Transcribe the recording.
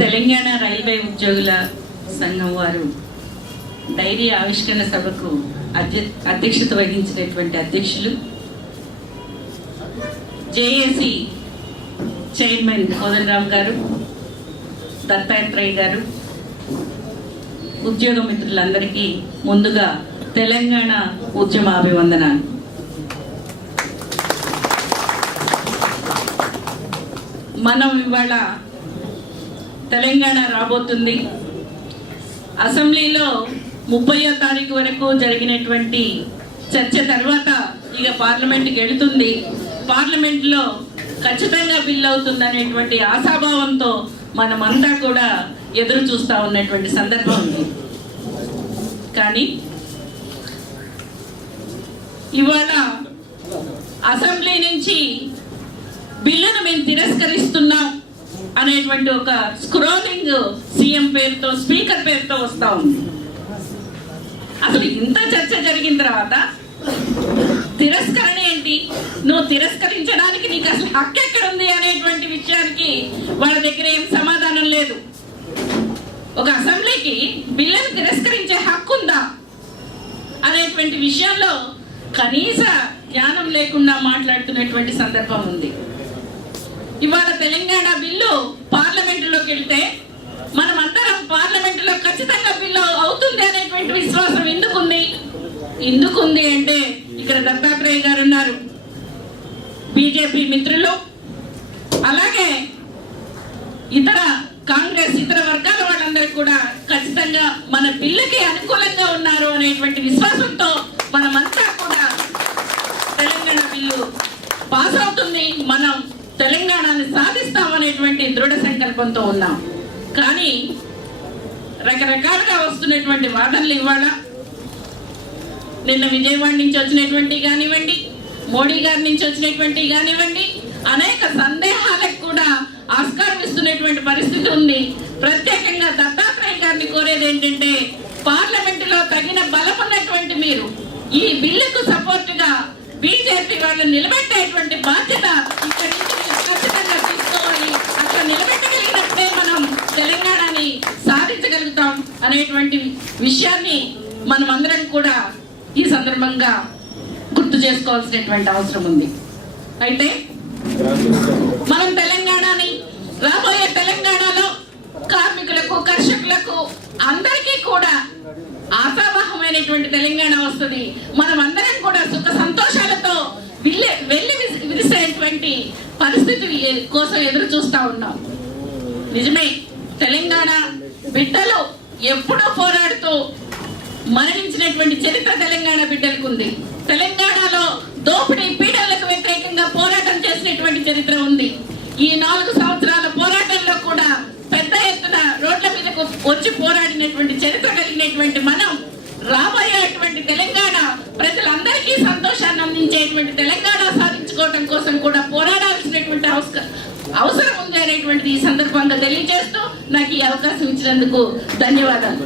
Telangana railway ఉద్యోగుల సంఘం వారు డైరీ ఆవిష్కరణ సభకు అధ్యక్షత వహించినటువంటి అధ్యక్షులు జేఏసీ చైర్మన్ కోదండరామ్ గారు, దత్తాత్రేయ గారు, ఉద్యోగ మిత్రులందరికీ ముందుగా తెలంగాణ ఉద్యమ అభివందనాలు. మనం ఇవాళ తెలంగాణ రాబోతుంది. అసెంబ్లీలో 30వ తారీఖు వరకు జరిగినటువంటి చర్చ తర్వాత ఇక పార్లమెంట్కి వెళుతుంది. పార్లమెంట్లో ఖచ్చితంగా బిల్ అవుతుంది అనేటువంటి ఆశాభావంతో మనమంతా కూడా ఎదురు చూస్తూ ఉన్నటువంటి సందర్భం ఉంది. కానీ ఇవాళ అసెంబ్లీ నుంచి బిల్లును మేము తిరస్కరిస్తున్నాం అనేటువంటి ఒక స్క్రోలింగ్ సీఎం పేరుతో, స్పీకర్ పేరుతో వస్తూ ఉంది. అసలు ఇంత చర్చ జరిగిన తర్వాత తిరస్కరణ ఏంటి? నువ్వు తిరస్కరించడానికి నీకు అసలు హక్కు ఎక్కడుంది అనేటువంటి విషయానికి వాళ్ళ దగ్గర ఏం సమాధానం లేదు. ఒక అసెంబ్లీకి బిల్లును తిరస్కరించే హక్కు ఉందా అనేటువంటి విషయంలో కనీస జ్ఞానం లేకుండా మాట్లాడుతున్నటువంటి సందర్భం ఉంది. ఇవాళ తెలంగాణ బిల్లు పార్లమెంటులోకి వెళ్తే మనమందరం పార్లమెంటులో ఖచ్చితంగా బిల్లు అవుతుంది అనేటువంటి విశ్వాసం ఎందుకుంది అంటే ఇక్కడ దత్తాత్రేయ గారు ఉన్నారు, బీజేపీ మిత్రులు, అలాగే ఇతర కాంగ్రెస్ ఇతర వర్గాల వాళ్ళందరూ కూడా ఖచ్చితంగా మన బిల్లుకి అనుకూలంగా ఉన్నారు అనేటువంటి విశ్వాసంతో మనమంతా కూడా తెలంగాణ బిల్లు పాస్ అవుతుంది, మనం తెలంగాణని సాధిస్తామనేటువంటి దృఢ సంకల్పంతో ఉన్నాం. కానీ రకరకాలుగా వస్తున్నటువంటి వాదనలు ఇవాళ నిన్న విజయవాడ నుంచి వచ్చినటువంటి కానివ్వండి, మోడీ గారి నుంచి వచ్చినటువంటి కానివ్వండి, అనేక సందేహాలకు కూడా ఆస్కారం ఇస్తున్నటువంటి పరిస్థితి ఉంది. ప్రత్యేకంగా దత్తాత్రేయ గారిని కోరేది ఏంటంటే, పార్లమెంటులో తగిన బలం ఉన్నటువంటి మీరు ఈ బిల్లుకు సపోర్టుగా బీజేపీ వాళ్ళు నిలబెట్టేటువంటి బాధ్యత ఇక్కడి నుంచి ఖచ్చితంగా తీసుకోవాలి. అక్కడ నిలబెట్టగలిగినట్టే మనం తెలంగాణని సాధించగలుగుతాం అనేటువంటి విషయాన్ని మనం అందరం కూడా ఈ సందర్భంగా గుర్తు చేసుకోవాల్సినటువంటి అవసరం ఉంది. అయితే మనం తెలంగాణని రాబోయే తెలంగాణలో కార్మికులకు, కర్షకులకు అందరికీ కూడా ఆశావాహమైనటువంటి తెలంగాణ వస్తుంది. మనం అందరం కూడా సుఖ సంతోషాలతో వెళ్ళి విరిసేటువంటి పరిస్థితి కోసం ఎదురు చూస్తూ ఉన్నాం. నిజమే, తెలంగాణ బిడ్డలు ఎప్పుడో పోరాడుతూ మరణించినటువంటి చరిత్ర తెలంగాణ బిడ్డలకు ఉంది. తెలంగాణలో దోపిడీ పీడలకు వ్యతిరేకంగా పోరాటం చేసినటువంటి చరిత్ర ఉంది. ఈ 4 సంవత్సరాల పోరాటంలో కూడా పెద్ద ఎత్తున రోడ్ల మీదకు వచ్చి పోరాడినటువంటి చరిత్ర కలిగినటువంటి మనం రాబోయేటువంటి తెలంగాణ ప్రజలందరికీ సంతోషాన్ని అందించేటువంటి తెలంగాణ సాధించుకోవడం కోసం కూడా పోరాడాల్సినటువంటి అవసరం ఉంది అనేటువంటిది ఈ సందర్భంగా తెలియజేస్తూ నాకు ఈ అవకాశం ఇచ్చినందుకు ధన్యవాదాలు.